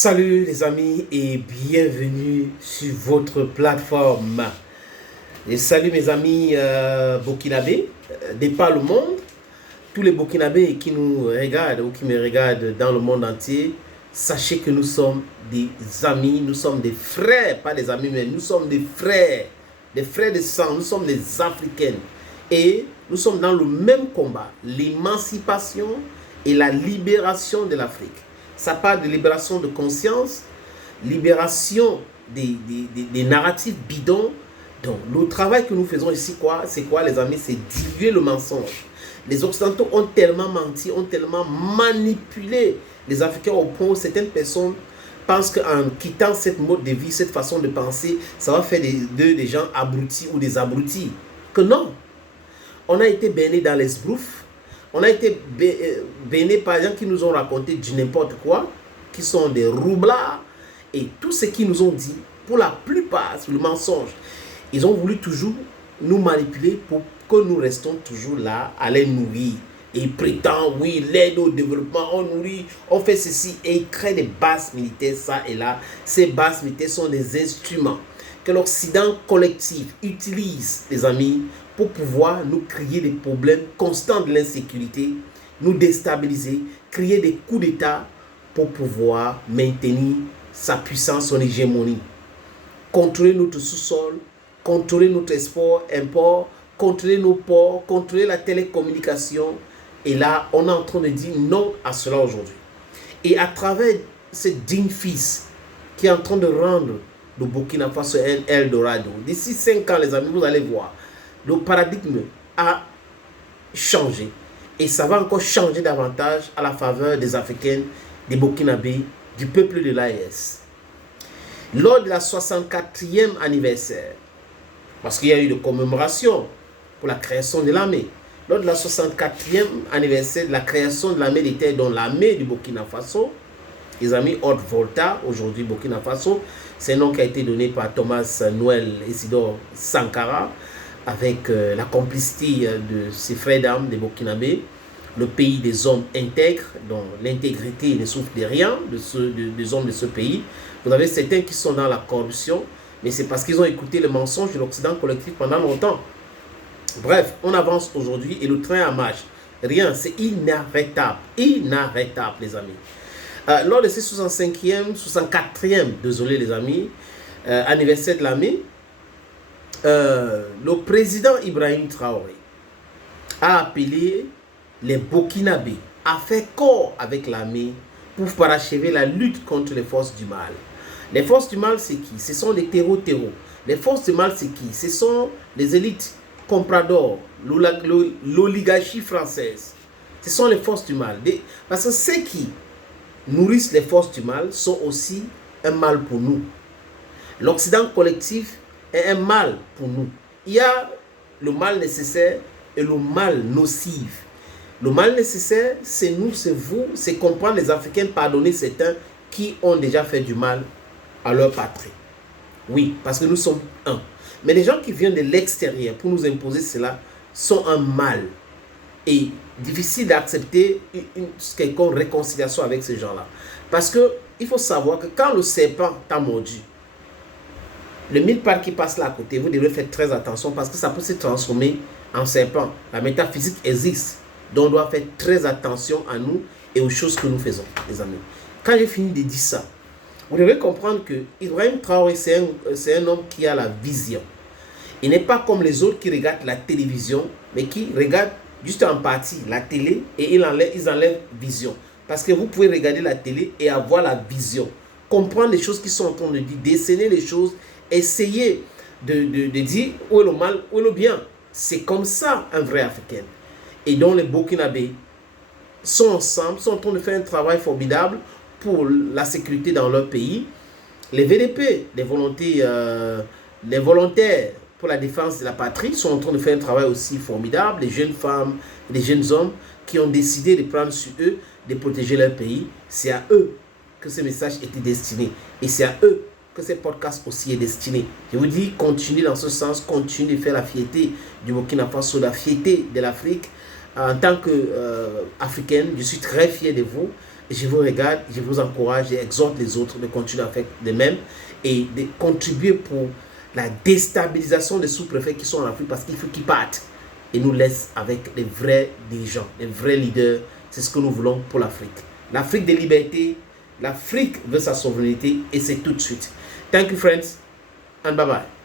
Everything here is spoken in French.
Salut les amis et bienvenue sur votre plateforme. Et salut mes amis burkinabés de par le monde, tous les burkinabés qui nous regardent ou qui me regardent dans le monde entier. Sachez que nous sommes des amis, nous sommes des frères, pas des amis mais nous sommes des frères de sang, nous sommes des Africains. Et nous sommes dans le même combat, l'émancipation et la libération de l'Afrique. Ça parle de libération de conscience, libération des narratifs bidons. Donc, le travail que nous faisons ici, c'est quoi les amis? C'est diluer le mensonge. Les Occidentaux ont tellement menti, ont tellement manipulé les Africains au point où certaines personnes pensent qu'en quittant cette mode de vie, cette façon de penser, ça va faire d'eux des gens abrutis ou des abrutis. Que non! On a été baignés dans les sbroufs. On a été baignés par des gens qui nous ont raconté du n'importe quoi, qui sont des roublards. Et tout ce qu'ils nous ont dit, pour la plupart, c'est le mensonge. Ils ont voulu toujours nous manipuler pour que nous restons toujours là à les nourrir. Et ils prétendent, oui, l'aide au développement, on nourrit, on fait ceci. Et ils créent des bases militaires, ça et là. Ces bases militaires sont des instruments que l'Occident collectif utilise, les amis, pour pouvoir nous créer des problèmes constants de l'insécurité, nous déstabiliser, créer des coups d'État pour pouvoir maintenir sa puissance, son hégémonie. Contrôler notre sous-sol, contrôler notre export, import, contrôler nos ports, contrôler la télécommunication. Et là, on est en train de dire non à cela aujourd'hui. Et à travers ce digne fils qui est en train de rendre le Burkina Faso un Eldorado, d'ici 5 ans, les amis, vous allez voir, le paradigme a changé et ça va encore changer davantage à la faveur des Africains, des Burkinabés, du peuple de l'AES. Lors de la 64e anniversaire, parce qu'il y a eu de commémoration pour la création de l'armée, lors de la 64e anniversaire de la création de l'armée d'État, dont l'armée du Burkina Faso, les amis, Haute-Volta, aujourd'hui Burkina Faso, c'est un nom qui a été donné par Thomas Noël Isidore Sankara, avec la complicité de ses frères d'armes des Burkinabés, le pays des hommes intègres, dont l'intégrité ne souffre de rien, des hommes de ce pays. Vous avez certains qui sont dans la corruption, mais c'est parce qu'ils ont écouté le mensonge de l'Occident collectif pendant longtemps. Bref, on avance aujourd'hui et le train en marche. Rien, c'est inarrêtable, inarrêtable les amis. Lors de ces 64e, désolé les amis, anniversaire de l'armée, le président Ibrahim Traoré a appelé les Burkinabés à faire corps avec l'armée pour parachever la lutte contre les forces du mal. Les forces du mal, c'est qui? Ce sont les terreaux. Les forces du mal, c'est qui? Ce sont les élites compradors, l'oligarchie française. Ce sont les forces du mal. Parce que ceux qui nourrissent les forces du mal sont aussi un mal pour nous. L'Occident collectif est un mal pour nous. Il y a le mal nécessaire et le mal nocif. Le mal nécessaire, c'est nous, c'est vous, c'est comprendre les Africains, pardonner certains qui ont déjà fait du mal à leur patrie. Oui, parce que nous sommes un. Mais les gens qui viennent de l'extérieur pour nous imposer cela sont un mal. Et difficile d'accepter une quelconque réconciliation avec ces gens-là. Parce qu'il faut savoir que quand le serpent t'a mordu, le mille-pattes qui passe là à côté, vous devrez faire très attention parce que ça peut se transformer en serpent. La métaphysique existe. Donc on doit faire très attention à nous et aux choses que nous faisons, les amis. Quand j'ai fini de dire ça, vous devez comprendre que Ibrahim Traoré, c'est un homme qui a la vision. Il n'est pas comme les autres qui regardent la télévision, mais qui regardent juste en partie la télé et ils enlèvent vision. Parce que vous pouvez regarder la télé et avoir la vision. Comprendre les choses qui sont en train de dire, déceler les choses, essayer de dire où est le mal, où est le bien. C'est comme ça un vrai Africain. Et donc les Burkinabés sont ensemble, sont en train de faire un travail formidable pour la sécurité dans leur pays. Les VDP, les volontaires pour la défense de la patrie sont en train de faire un travail aussi formidable. Les jeunes femmes et les jeunes hommes qui ont décidé de prendre sur eux, de protéger leur pays. C'est à eux que ce message était destiné. Et c'est à eux que ce podcast aussi est destiné. Je vous dis, continuez dans ce sens, continuez de faire la fierté du Burkina Faso, la fierté de l'Afrique. En tant qu'Africaine, je suis très fier de vous. je vous regarde, je vous encourage et exhorte les autres de continuer à faire de même et de contribuer pour la déstabilisation des sous-préfets qui sont en Afrique parce qu'il faut qu'ils partent et nous laissent avec les vrais dirigeants, les vrais leaders. C'est ce que nous voulons pour l'Afrique. L'Afrique des libertés, l'Afrique veut sa souveraineté et c'est tout de suite. Thank you friends and bye bye.